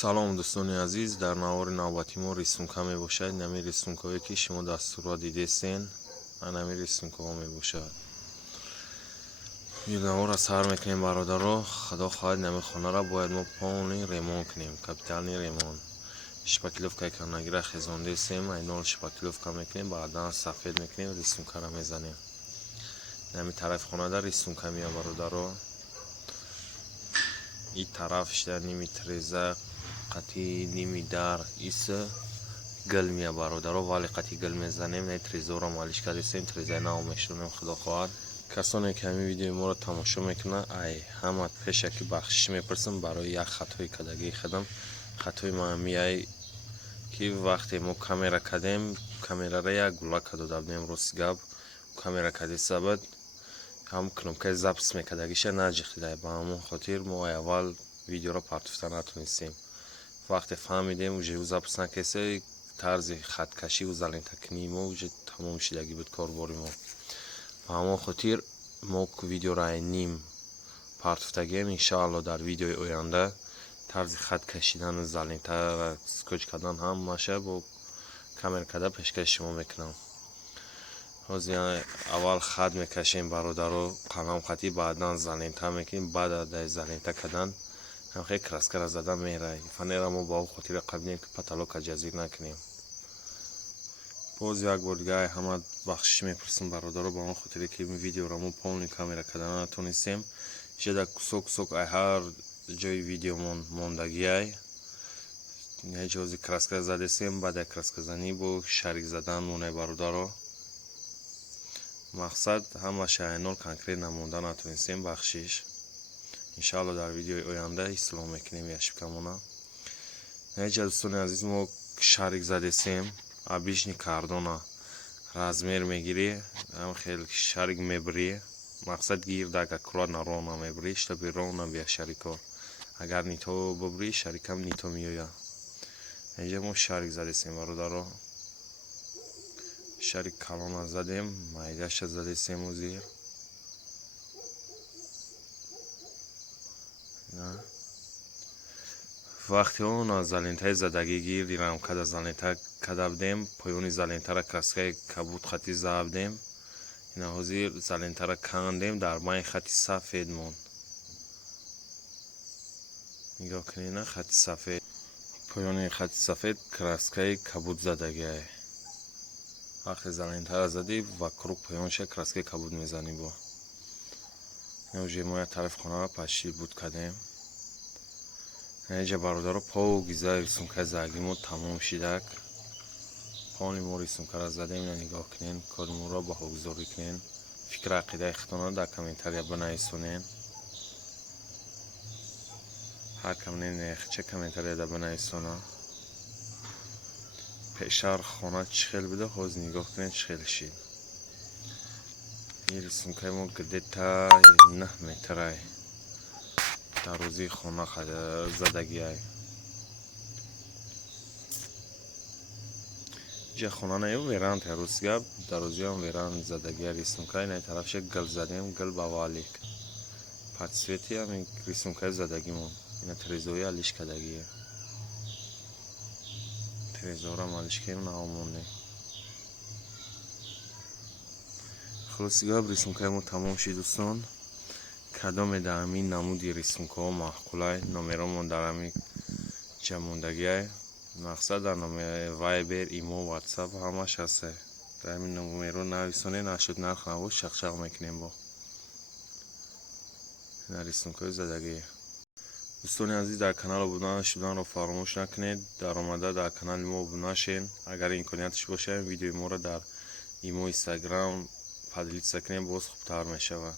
салом дӯстони азиз, дар навори навбати мо рисунка мебошад. нами рисункое ки шумо дастурро дидесен, нами рисункаҳо мебошад. вилнаҳоро сар мекунем бародаро. худо хоҳад нами хонаро бояд мо полный ремонт кунем, капитальный ремонт. шпаклёвкаи канагира хезондесем, айнол шпаклёвка мекунем, баъдан сафед мекунем, рисункаро мезанем. нами тарафи хонада рисунка мея бародаро. ин тарафшда ними треза қати ними дар иса гил мея бародаро, вале қати гил мезанем, не трезаро малиш кардесем, трезаи нав мешунем. худо хоҳад касоне ки ҳамин видеои моро тамошо мекунанд, ай ҳама пеша ки бахшиш мепурсам барои як хатои кадагии худам. хатои ман меяй ки вақте мо камера кадем, камераро як гулака дода будем, рости гап камера кади сабад ҳам кнопкаи запис мекадагиша наҷихидай, ба ҳамон хотир мо аввал видеоро партофта натунистем. вақте фаҳмидем уже запис накеса, тарзи хаткаши залентакунии мо уже тамом шидагӣ буд корбори мо. ба ҳамон хотир мо видеоро ним партофтагием. иншоалло дар видеои оянда тарзи хат кашидан залентаро скотч кардан ҳамаша бо камера када пешкаши шумо мекунам. ҳозир аввал хат мекашем бародаро, қалам хати, баъдан залента мекунем, баъд дар залента кадан ҳамхе краскара зада мерай. фанера мо ба хотира қабидем ки потолока ҷазир накунем. боз як бор дига ҳама бахшиш мепурсим бародаро, ба он хотире ки видеоро мо полный камера кадан натонистем. ҷада кусок ай ҳар ҷои видеомон мондагиай ҳеҷози краска задесем, баъд красказанӣ бо шарик задан монай бародаро. мақсад ҳамаша айнол конкрет намонда натонистем бахшиш. иншоалло дар видеои оянда ислом мекунем яшикамона. ҳеҷа дӯстони азиз, мо шарик задесем, обични кардона размер мегирӣ, ҳам хеле шарик мебирӣ. мақсад гирд ага кулана рона мебирӣ, штоби рона бия шарико. агар нито бибирӣ, шарикам нито меоя. ҳеҷа мо шарик задесем бародаро. шарик калона задем, майдаша задесем озир. вақти он залентаи задагӣ гирди рамкада залента кадабдем, поёни залентара краскаи кабуд хати заабдем. ина ҳозир залентара кандем, дар байни хати сафед мон. нигоҳ кунед, хати сафед, поёни хати сафед краскаи кабуд задагиай. вақте залентара задӣ ва круг поёнша краскаи кабуд мезанӣ. бо уже мо як тарафи хонаро почти буд кадем. ҳеҷа бародаро погиза рисункаи задагимо тамом шидак. пони мо рисункаро задем, ина нигоҳ кунен, кори моро баҳогузорӣ кунен. фикра ақидаи худтонро дар комментария бинависонен. ҳар кам нехча комментария да бинависона. пешар хона чӣ хел буда, ҳозир нигоҳ кунед чӣ хел шид. ин рисункаи мо гдета 9 метрай дарозии хона задагиай. ҷа хона наё веранда русгап дарозиам веранд задагиай рисункаи на тарафша гил задем, гил ба валик подсвети ҳамин рисункаи задагимон. ина трезои алиш кадагие, трезора малиш кем наомонем. хулоси гап рисункаи мо тамом шид дӯстон. кадоме дар ҳамин намуди рисункаҳо маъқулай, номеромон дар ҳамин ҷа мондагиай. мақсад дар номери вайбер, имо, ватсап ҳамаш ҳастай. дар ҳамин номеро нависонед, нашуд нарх навод шақшақ мекунем. бо ина рисункаи задагӣ. дӯстони азиз, дар канал обуна шуданро фаромӯш накунед. даромада дар канали мо обуна шен. агар имкониятш бошад видеои моро дар имо, инстаграм поделиться кунем, боз хубтар мешавад.